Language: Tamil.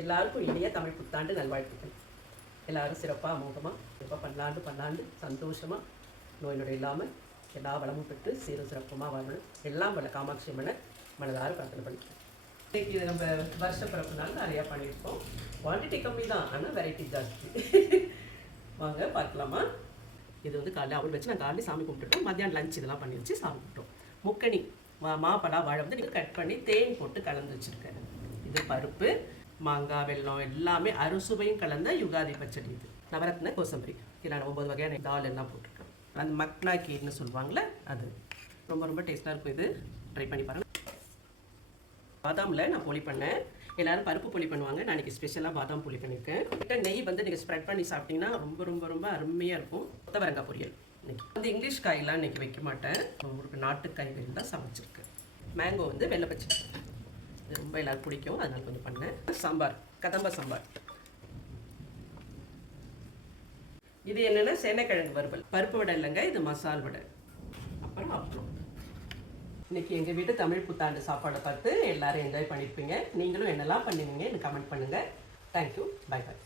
எல்லாருக்கும் இனிய தமிழ் புத்தாண்டு நல்வாழ்த்துக்கள். எல்லாரும் சிறப்பாக அமோகமாக சிறப்பாக பல்லாண்டு சந்தோஷமாக நோய் நொடி இல்லாமல் எல்லா வளமும் பெற்று சீரும் சிறப்புமாக வாழணும். எல்லாம் வள காமாட்சி அம்மனை மனதார பிரார்த்தனை பண்ணிக்கிறேன். இன்னைக்கு நம்ம வருஷ பிறப்புனால நிறையா பண்ணியிருக்கோம். குவான்டிட்டி கம்மி தான், ஆனால் வெரைட்டி ஜாஸ்தி. வாங்க பார்க்கலாமா. இது வந்து காலையில் அவள் வச்சு நான் காலையில் சாமி கும்பிட்டுட்டோம். மத்தியானம் லஞ்ச் இதெல்லாம் பண்ணி வச்சு சாமி கும்பிட்டோம். முக்கணி மாப்பழா வாழை வந்து நீங்கள் கட் பண்ணி தேன் போட்டு கலந்து வச்சுருக்கேன். இது பருப்பு, மாங்காய், வெல்லம் எல்லாமே அறுசுவையும் கலந்த யுகாதி பச்சடி. இது நவரத்ன கோசம்பரி, இதில் 9 வகையான தால் எல்லாம் போட்டிருக்கேன். அந்த மக்னா கீர்னு சொல்லுவாங்களே, அது ரொம்ப ரொம்ப டேஸ்ட்டாக இருக்கும். இது ட்ரை பண்ணி பாருங்கள். பாதாமில் நான் பொலி பண்ணேன். எல்லோரும் பருப்பு பொலி பண்ணுவாங்க, நான் இன்றைக்கி ஸ்பெஷலாக பாதாம் பொலி பண்ணியிருக்கேன். நெய் வந்து நீங்கள் ஸ்ப்ரெட் பண்ணி சாப்பிட்டீங்கன்னா ரொம்ப ரொம்ப ரொம்ப அருமையாக இருக்கும். கொத்தவரங்காய் பொரியல். இன்றைக்கி வந்து இங்கிலீஷ் காயெல்லாம் இன்றைக்கி வைக்க மாட்டேன், ஒரு நாட்டு காய்கறி தான் சமைச்சிருக்கேன். மேங்கோ வந்து வெள்ளை பச்சை, இது ரொம்ப எல்லாரும் பிடிக்கும், அதனால கொஞ்சம் பண்ணேன். சாம்பார், கதம்ப சாம்பார். இது என்னென்னா சேனைக்கிழங்கு வறுவல். பருப்பு வடை இல்லைங்க, இது மசால் வடை. அப்புறம் இன்னைக்கு எங்கள் வீட்டு தமிழ் புத்தாண்டு சாப்பாடை பார்த்து எல்லாரும் என்ஜாய் பண்ணியிருப்பீங்க. நீங்களும் என்னெல்லாம் பண்ணுவீங்க எனக்கு கமெண்ட் பண்ணுங்கள். Thank you, bye bye.